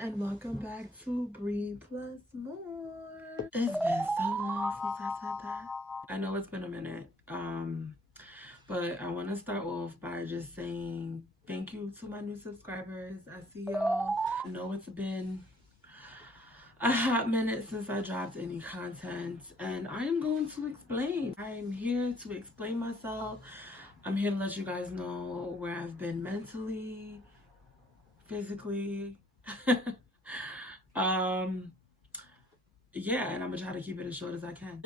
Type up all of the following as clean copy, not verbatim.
and welcome back to Breathe Plus More. It's been so long since I said that. I know it's been a minute, but I want to start off by just saying thank you to my new subscribers. I see y'all. I know it's been a hot minute since I dropped any content, and I am going to explain. I'm here to explain myself. I'm here to let you guys know where I've been mentally, physically. Yeah, and I'm gonna try to keep it as short as I can.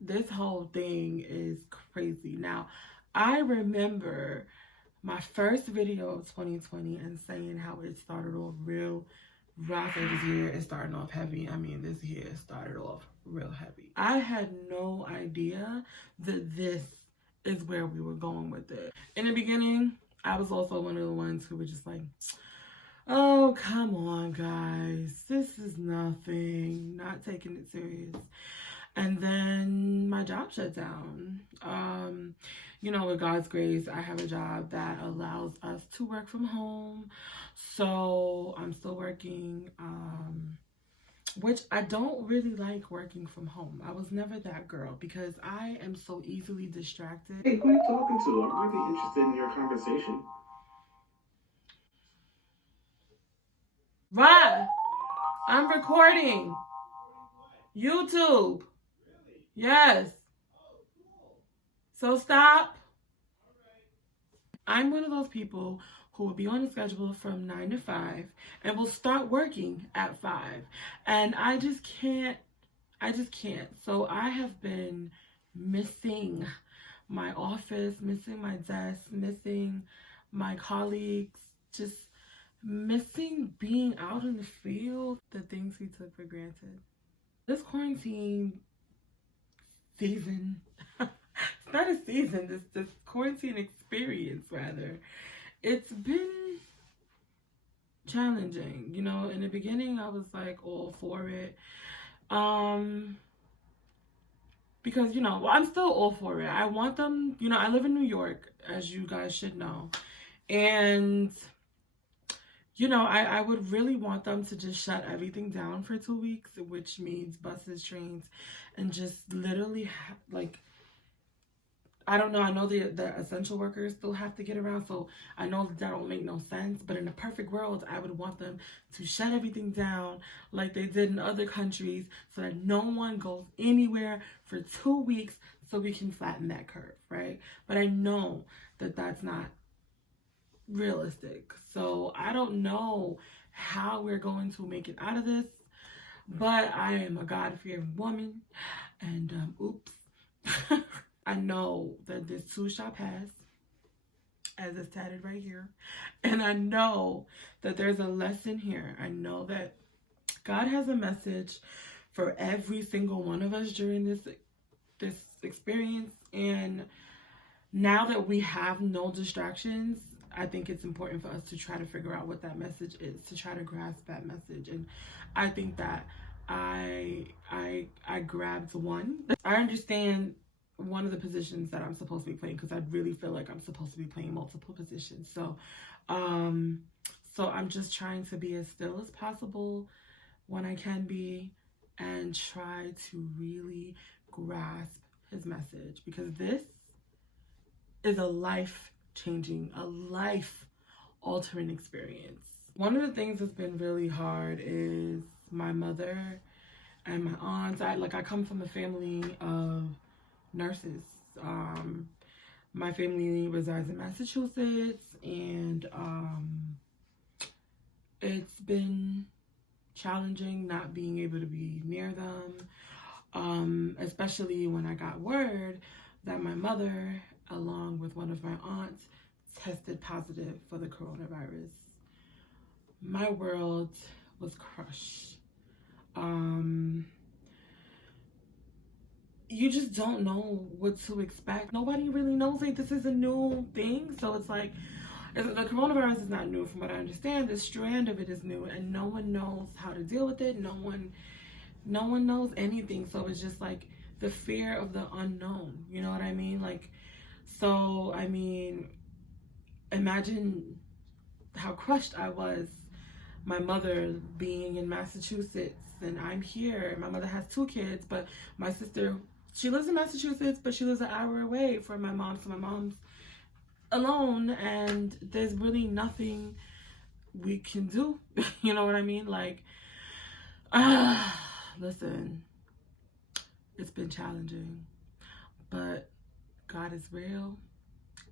This whole thing is crazy. Now, I remember my first video of 2020 and saying how it started off real rough, and this year is starting off heavy. I mean, this year started off real heavy. I had no idea that this is where we were going with it. In the beginning, I was also one of the ones who were just like, oh, come on, guys. This is nothing. Not taking it serious. And then my job shut down. You know, with God's grace, I have a job that allows us to work from home. So I'm still working, which I don't really like working from home. I was never that girl because I am so easily distracted. Hey, who are you talking to? I'm really interested in your conversation. Right. I'm recording. YouTube. Yes. So stop. I'm one of those people who will be on a schedule from 9 to 5 and will start working at 5. And I just can't. So I have been missing my office, missing my desk, missing my colleagues, just missing being out in the field, the things we took for granted. This quarantine season, it's not a season, this quarantine experience rather, it's been challenging. You know, in the beginning I was like all for it. Because, you know, well, I'm still all for it. I want them, you know, I live in New York, as you guys should know. And you know, I would really want them to just shut everything down for 2 weeks, which means buses, trains, and just literally, like, I don't know. I know the essential workers still have to get around, so I know that don't make no sense. But in a perfect world, I would want them to shut everything down like they did in other countries so that no one goes anywhere for 2 weeks so we can flatten that curve, right? But I know that that's not realistic. So I don't know how we're going to make it out of this, but I am a God-fearing woman, and oops. I know that this too shall pass, as it's tatted right here, and I know that there's a lesson here. I know that God has a message for every single one of us during this experience, and now that we have no distractions, I think it's important for us to try to figure out what that message is, to try to grasp that message. And I think that I grabbed one. I understand one of the positions that I'm supposed to be playing, because I really feel like I'm supposed to be playing multiple positions. So I'm just trying to be as still as possible when I can be and try to really grasp his message, because this is a life-changing, a life-altering experience. One of the things that's been really hard is my mother and my aunts. I come from a family of nurses. My family resides in Massachusetts, and it's been challenging not being able to be near them, especially when I got word that my mother, along with one of my aunts, tested positive for the coronavirus. My world was crushed. You just don't know what to expect. Nobody really knows, like, this is a new thing. So it's like, the coronavirus is not new from what I understand. The strand of it is new, and no one knows how to deal with it. No one knows anything. So it's just like the fear of the unknown. You know what I mean? Like, so, I mean, imagine how crushed I was my mother being in Massachusetts and I'm here. My mother has 2 kids, but my sister, she lives in Massachusetts, but she lives an hour away from my mom. So my mom's alone and there's really nothing we can do. You know what I mean? Like, listen, it's been challenging, but God is real.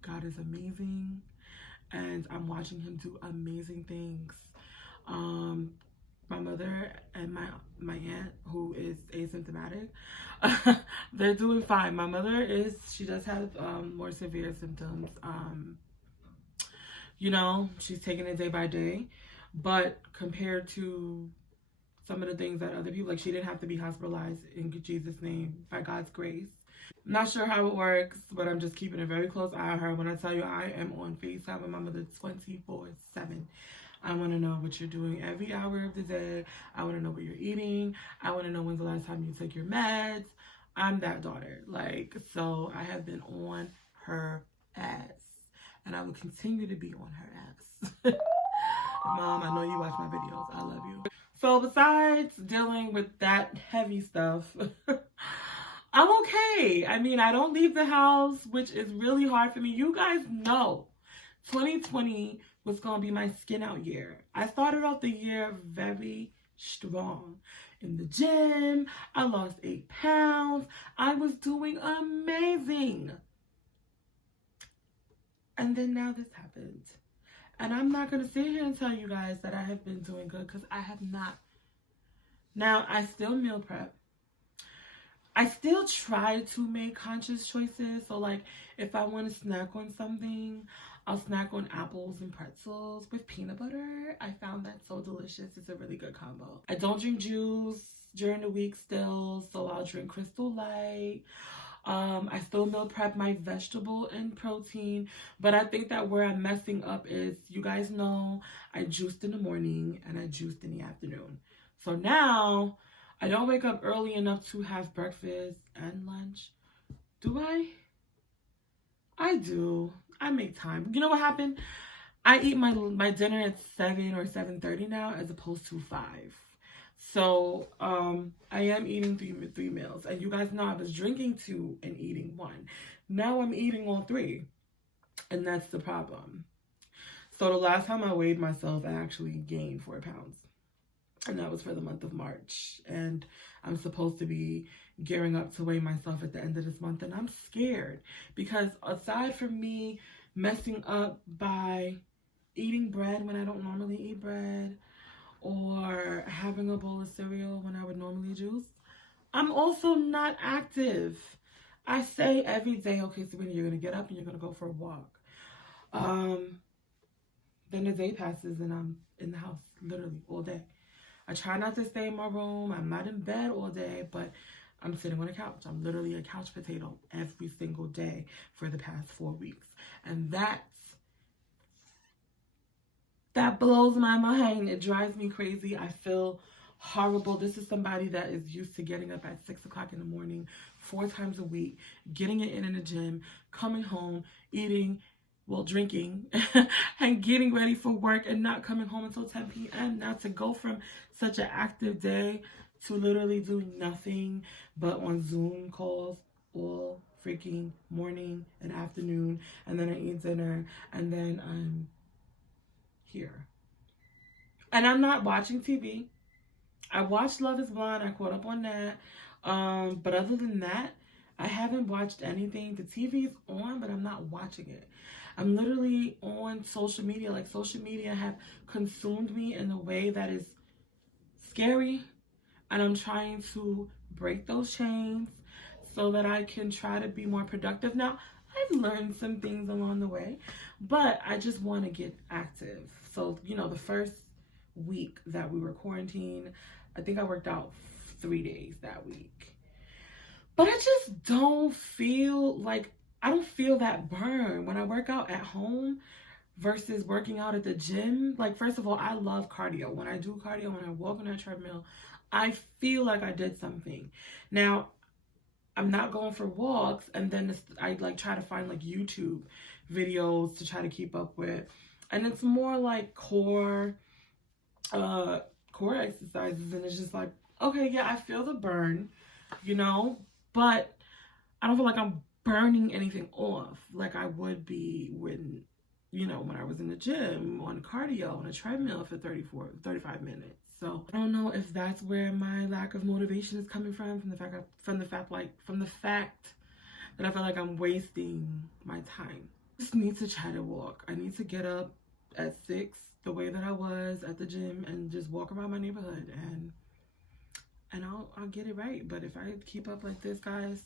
God is amazing. And I'm watching him do amazing things. My mother and my aunt, who is asymptomatic, they're doing fine. My mother she does have more severe symptoms. You know, she's taking it day by day, but compared to some of the things that other people, like, she didn't have to be hospitalized, in Jesus' name, by God's grace. Not sure how it works, but I'm just keeping a very close eye on her. When I tell you I am on FaceTime with my mother 24/7. I want to know what you're doing every hour of the day. I want to know what you're eating. I want to know when's the last time you took your meds. I'm that daughter. Like, so I have been on her ass. And I will continue to be on her ass. Mom, I know you watch my videos. I love you. So besides dealing with that heavy stuff, I'm okay. I mean, I don't leave the house, which is really hard for me. You guys know 2020 was going to be my skin out year. I started off the year very strong. In the gym, I lost 8 pounds. I was doing amazing. And then now this happened. And I'm not going to sit here and tell you guys that I have been doing good, because I have not. Now, I still meal prep. I still try to make conscious choices. So, like, if I want to snack on something, I'll snack on apples and pretzels with peanut butter. I found that so delicious. It's a really good combo. I don't drink juice during the week still, so I'll drink Crystal Light. I still meal prep my vegetable and protein, but I think that where I'm messing up is, you guys know, I juiced in the morning and I juiced in the afternoon. So now I don't wake up early enough to have breakfast and lunch. Do I? I do. I make time. You know what happened? I eat my dinner at 7 or 7:30 now, as opposed to 5. So I am eating three meals. And you guys know I was drinking 2 and eating 1. Now I'm eating all 3. And that's the problem. So the last time I weighed myself, I actually gained 4 pounds. And that was for the month of March. And I'm supposed to be gearing up to weigh myself at the end of this month. And I'm scared. Because aside from me messing up by eating bread when I don't normally eat bread, or having a bowl of cereal when I would normally juice, I'm also not active. I say every day, okay, Sabrina, you're going to get up and you're going to go for a walk. Then the day passes and I'm in the house literally all day. I try not to stay in my room. I'm not in bed all day, but I'm sitting on a couch. I'm literally a couch potato every single day for the past 4 weeks. And that blows my mind. It drives me crazy. I feel horrible. This is somebody that is used to getting up at 6 o'clock in the morning, 4 times a week, getting it in the gym, coming home, eating, well, drinking, and getting ready for work and not coming home until 10 p.m. Now to go from such an active day to literally doing nothing but on Zoom calls all freaking morning and afternoon, and then I eat dinner, and then I'm here. And I'm not watching TV. I watched Love is Blind. I caught up on that. But other than that, I haven't watched anything. The TV's on, but I'm not watching it. I'm literally on social media. Like, social media have consumed me in a way that is scary. And I'm trying to break those chains so that I can try to be more productive. Now, I've learned some things along the way, but I just want to get active. So, you know, the first week that we were quarantined, I think I worked out 3 days that week. But I just don't feel like, I don't feel that burn when I work out at home versus working out at the gym. Like, first of all, I love cardio. When I do cardio, when I walk on that treadmill, I feel like I did something. Now, I'm not going for walks, and then I like try to find like YouTube videos to try to keep up with, and it's more like core core exercises, and it's just like, okay, yeah, I feel the burn, you know, but I don't feel like I'm burning anything off like I would be when, you know, when I was in the gym on cardio on a treadmill for 35 minutes. So I don't know if that's where my lack of motivation is coming from the fact that I feel like I'm wasting my time. I just need to try to walk. I need to get up at 6 the way that I was at the gym and just walk around my neighborhood, and I'll get it right. But if I keep up like this, guys,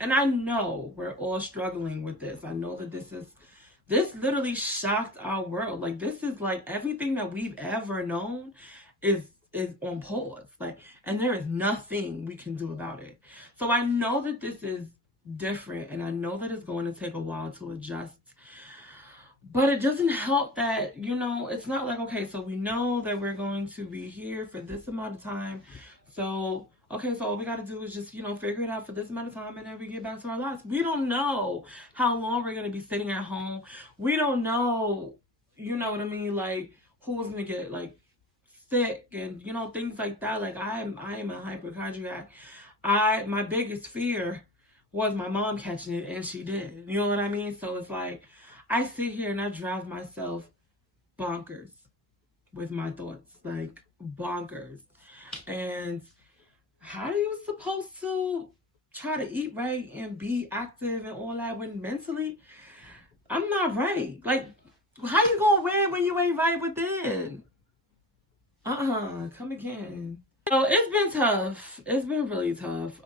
and I know we're all struggling with this. I know that this literally shocked our world. Like, this is like everything that we've ever known is on pause. Like, and there is nothing we can do about it. So I know that this is different, and I know that it's going to take a while to adjust. But it doesn't help that, you know, it's not like, okay, so we know that we're going to be here for this amount of time. So, okay, so all we got to do is just, you know, figure it out for this amount of time, and then we get back to our lives. We don't know how long we're going to be sitting at home. We don't know, you know what I mean, like, who's going to get, like, sick and, you know, things like that. Like, I am a hypochondriac. My biggest fear was my mom catching it, and she did. You know what I mean? So it's like, I sit here and I drive myself bonkers with my thoughts, like bonkers. And how are you supposed to try to eat right and be active and all that when mentally I'm not right? Like, how you gonna win when you ain't right within? Come again. So it's been tough. It's been really tough.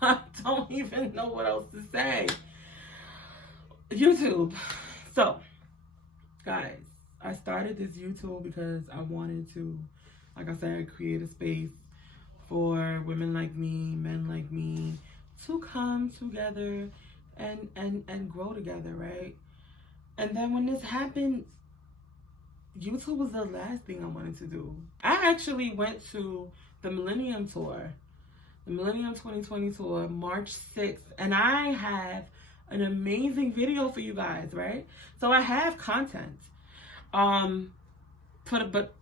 I don't even know what else to say. YouTube. So, guys, I started this YouTube because I wanted to, like I said, create a space for women like me, men like me, to come together and grow together, right? And then when this happened, YouTube was the last thing I wanted to do. I actually went to the Millennium Tour, the Millennium 2020 Tour, March 6th, and I have an amazing video for you guys, right? So I have content, but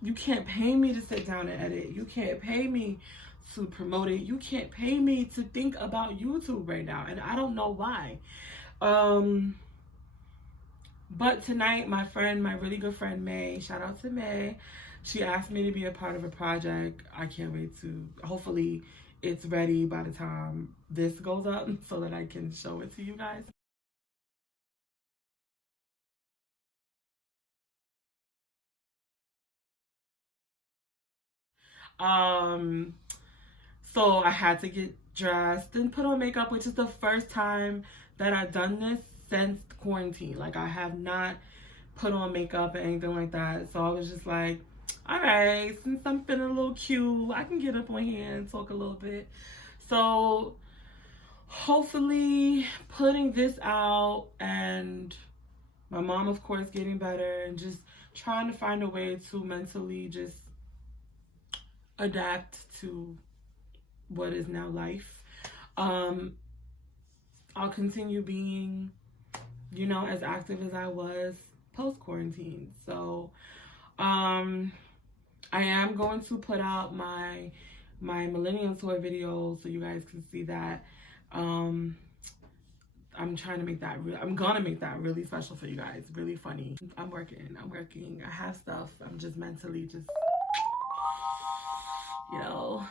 you can't pay me to sit down and edit. You can't pay me to promote it. You can't pay me to think about YouTube right now, and I don't know why. But tonight, my really good friend May, shout out to May, she asked me to be a part of a project. I can't wait to, hopefully it's ready by the time this goes up so that I can show it to you guys. So I had to get dressed and put on makeup, which is the first time that I've done this since quarantine. Like, I have not put on makeup or anything like that. So I was just like, all right, since I'm feeling a little cute, I can get up on here and talk a little bit. So hopefully putting this out, and my mom, of course, getting better, and just trying to find a way to mentally just adapt to what is now life. I'll continue being, you know, as active as I was post-quarantine. So I am going to put out my Millennium Tour video so you guys can see that. I'm trying to make that I'm gonna make that really special for you guys, really funny. I'm working, I have stuff. I'm just mentally just, you know,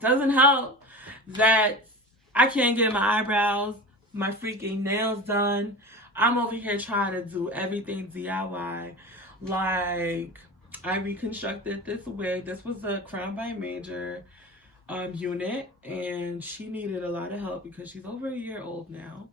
doesn't help that I can't get my eyebrows, my freaking nails done. I'm over here trying to do everything DIY. Like, I reconstructed this wig. This was a Crown by Major unit, and she needed a lot of help because she's over a year old now.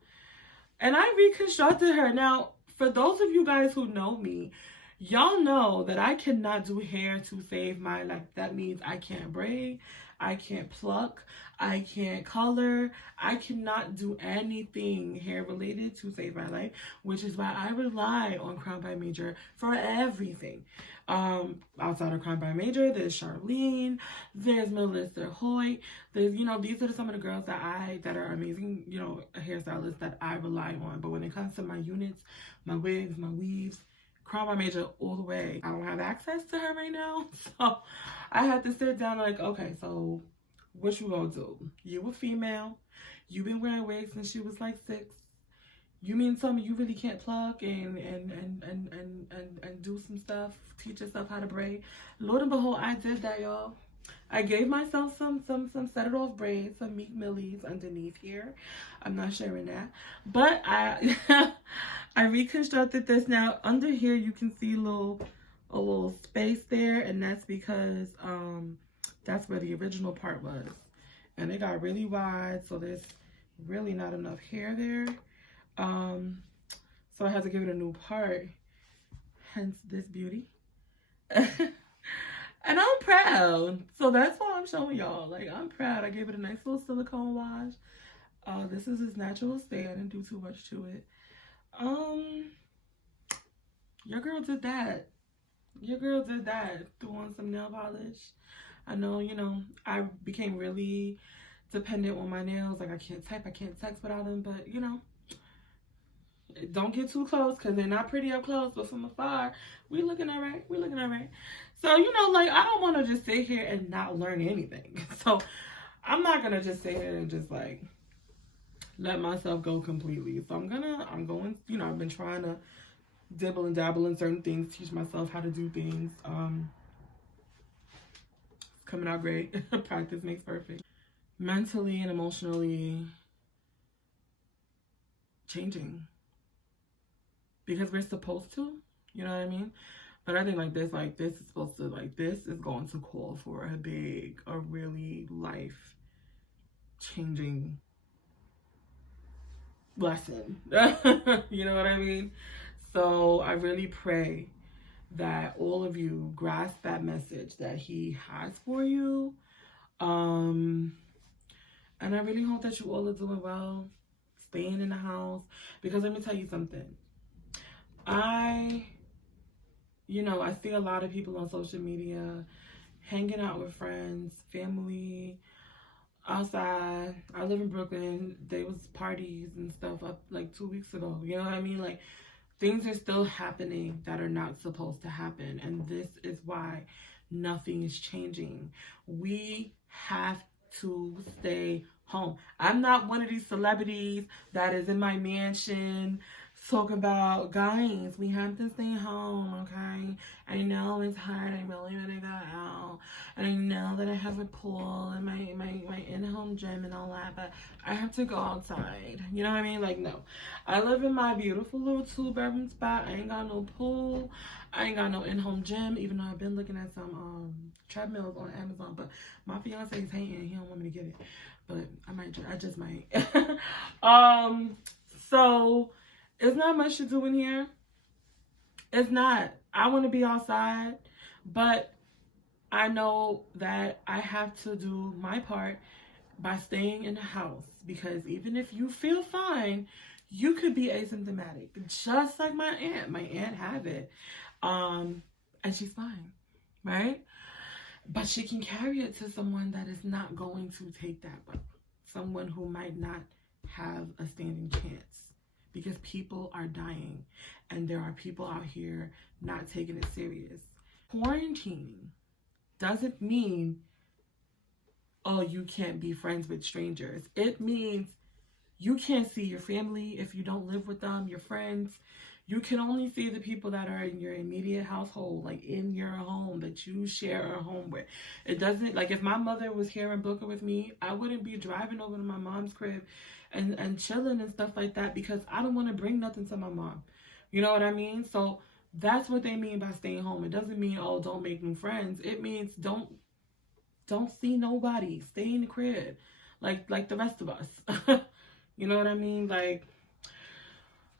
And I reconstructed her. Now, for those of you guys who know me, y'all know that I cannot do hair to save my life. That means I can't braid, I can't pluck, I can't color, I cannot do anything hair related to save my life, which is why I rely on Crown by Major for everything. Outside of Crown by Major, there's Charlene, there's Melissa Hoyt, there's, you know, these are some of the girls that are amazing, you know, hairstylists that I rely on. But when it comes to my units, my wigs, my weaves, Crown by Major all the way. I don't have access to her right now, so I had to sit down like, okay, so what you gonna do? You a female, you been wearing wigs since she was like 6. You mean tell me you really can't plug and do some stuff, teach yourself how to braid? Lord and behold, I did that, y'all. I gave myself some set it off braids, some Meek Millies underneath here. I'm not sharing that, but I I reconstructed this. Now under here you can see a little space there, and that's because that's where the original part was, and it got really wide, so there's really not enough hair there. So I had to give it a new part, hence this beauty. And I'm proud. So that's why I'm showing y'all. Like, I'm proud. I gave it a nice little silicone wash. This is its natural state. I didn't do too much to it. Your girl did that. Your girl did that. Threw on some nail polish. I know, you know, I became really dependent on my nails. Like, I can't type, I can't text without them. But, you know, don't get too close because they're not pretty up close. But from afar, we looking all right. We looking all right. So, you know, like, I don't want to just sit here and not learn anything. So, I'm not going to just sit here and just, like, let myself go completely. So, I'm going, you know, I've been trying to dibble and dabble in certain things, teach myself how to do things. It's coming out great. Practice makes perfect. Mentally and emotionally changing. Because we're supposed to, you know what I mean? But I think like this is supposed to, like, this is going to call for a really life-changing lesson. You know what I mean? So I really pray that all of you grasp that message that he has for you. And I really hope that you all are doing well, staying in the house. Because let me tell you something. I see a lot of people on social media hanging out with friends, family, outside. I live in Brooklyn. There was parties and stuff up like 2 weeks ago. You know what I mean? Like, things are still happening that are not supposed to happen. And this is why nothing is changing. We have to stay home. I'm not one of these celebrities that is in my mansion talking about, guys, we have to stay home, okay? I know it's hard. I really want to go out. And I know that I have a pool and my in-home gym and all that, but I have to go outside. You know what I mean? Like, no. I live in my beautiful little 2-bedroom spot. I ain't got no pool. I ain't got no in-home gym, even though I've been looking at some treadmills on Amazon, but my fiance is hating. He don't want me to get it, but I just might. So it's not much to do in here. It's not. I want to be outside, but I know that I have to do my part by staying in the house, because even if you feel fine, you could be asymptomatic, just like my aunt. My aunt have it, and she's fine, right? But she can carry it to someone that is not going to take that well, someone who might not have a standing chance. Because people are dying and there are people out here not taking it serious. Quarantining doesn't mean, oh, you can't be friends with strangers. It means you can't see your family if you don't live with them, your friends. You can only see the people that are in your immediate household, like in your home that you share a home with. It doesn't, like, if my mother was here in Brooklyn with me, I wouldn't be driving over to my mom's crib and chilling and stuff like that, because I don't want to bring nothing to my mom. You know what I mean? So that's what they mean by staying home. It doesn't mean, oh, don't make new friends. It means don't see nobody. Stay in the crib, like the rest of us. You know what I mean? Like,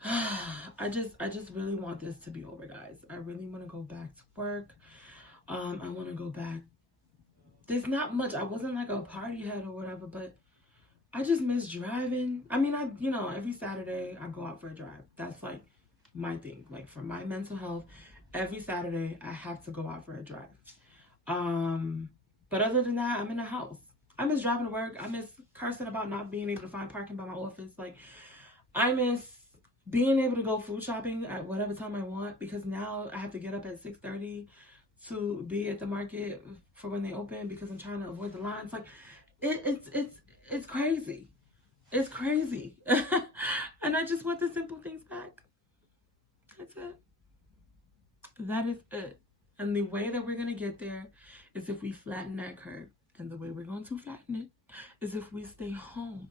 I just really want this to be over, guys. I really want to go back to work. I want to go back there's not much. I wasn't like a party head or whatever, but I just miss driving. I mean, every Saturday I go out for a drive. That's like my thing. Like for my mental health, every Saturday I have to go out for a drive. But other than that, I'm in the house. I miss driving to work. I miss cursing about not being able to find parking by my office. Like, I miss being able to go food shopping at whatever time I want, because now I have to get up at 6:30 to be at the market for when they open, because I'm trying to avoid the lines. Like, it's crazy. It's crazy. And I just want the simple things back. That's it. That is it. And the way that we're going to get there is if we flatten that curve. And the way we're going to flatten it is if we stay home.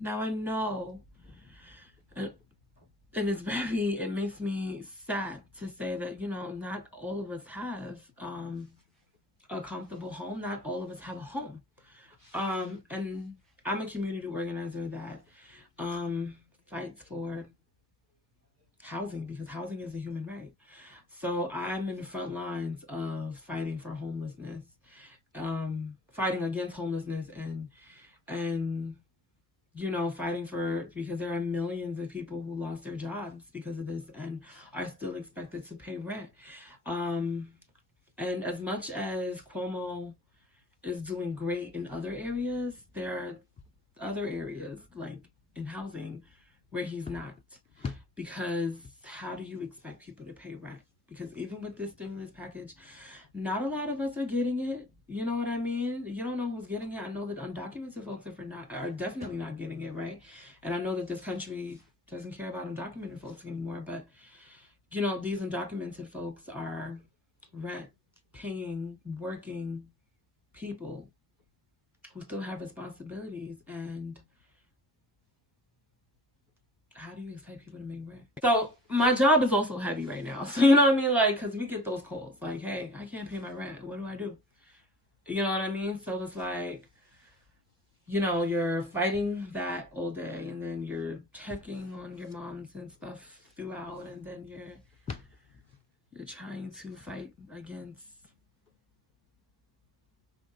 Now I know, and it makes me sad to say that, not all of us have a comfortable home. Not all of us have a home. And I'm a community organizer that fights for housing, because housing is a human right. So I'm in the front lines of fighting for homelessness, fighting against homelessness, and fighting for, because there are millions of people who lost their jobs because of this and are still expected to pay rent. And as much as Cuomo is doing great in other areas, there are other areas, like in housing, where he's not. Because how do you expect people to pay rent? Because even with this stimulus package, not a lot of us are getting it. You know what I mean? You don't know who's getting it. I know that undocumented folks are definitely not getting it, right? And I know that this country doesn't care about undocumented folks anymore. But, these undocumented folks are rent-paying, working people who still have responsibilities. And how do you expect people to make rent? So my job is also heavy right now. So you know what I mean? Like, because we get those calls like, hey, I can't pay my rent. What do I do? You know what I mean? So it's like, you're fighting that all day, and then you're checking on your moms and stuff throughout, and then you're trying to fight against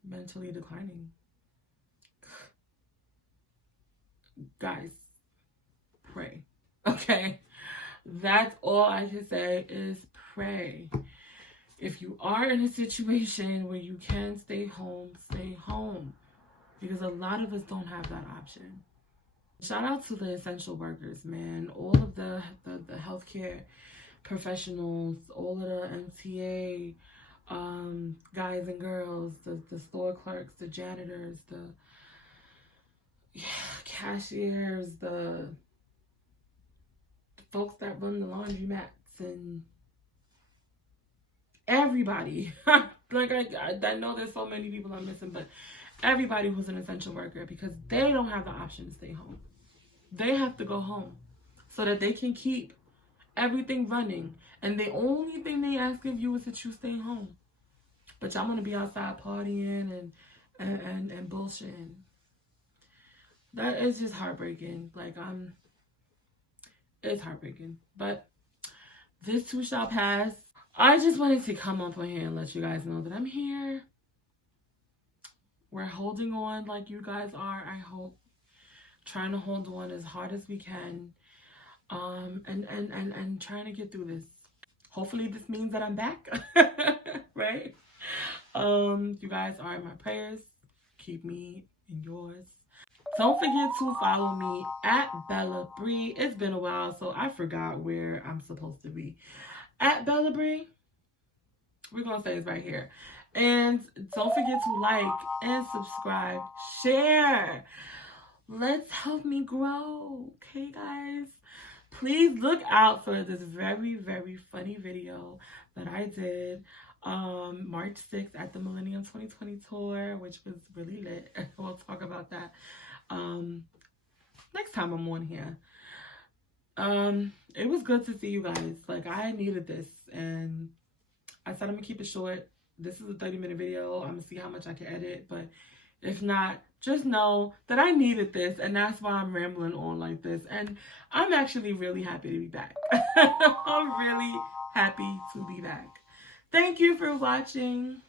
mentally declining. Guys, pray. Okay? That's all I can say is pray. If you are in a situation where you can stay home, stay home. Because a lot of us don't have that option. Shout out to the essential workers, man. All of the healthcare professionals, all of the MTA guys and girls, the store clerks, the janitors, the cashiers, the folks that run the laundromats, and everybody. Like, I know there's so many people I'm missing, but everybody who's an essential worker, because they don't have the option to stay home. They have to go home so that they can keep everything running. And the only thing they ask of you is that you stay home. But y'all want to be outside partying and bullshitting. That is just heartbreaking. Like, it's heartbreaking. But this too shall pass. I just wanted to come up on here and let you guys know that I'm here. We're holding on like you guys are, I hope. Trying to hold on as hard as we can. And trying to get through this. Hopefully this means that I'm back. Right? You guys are in my prayers. Keep me in yours. Don't forget to follow me at Bella Bree. It's been a while, so I forgot where I'm supposed to be. At Bella Bree. We're going to say it's right here. And don't forget to like and subscribe. Share. Let's help me grow. Okay, guys? Please look out for this very, very funny video that I did March 6th at the Millennium 2020 tour, which was really lit. We'll talk about that next time I'm on here. It was good to see you guys. Like, I needed this, and I said I'm gonna keep it short. This is a 30-minute video. I'm gonna see how much I can edit, but if not, just know that I needed this, and that's why I'm rambling on like this. And I'm actually really happy to be back. I'm really happy to be back. Thank you for watching.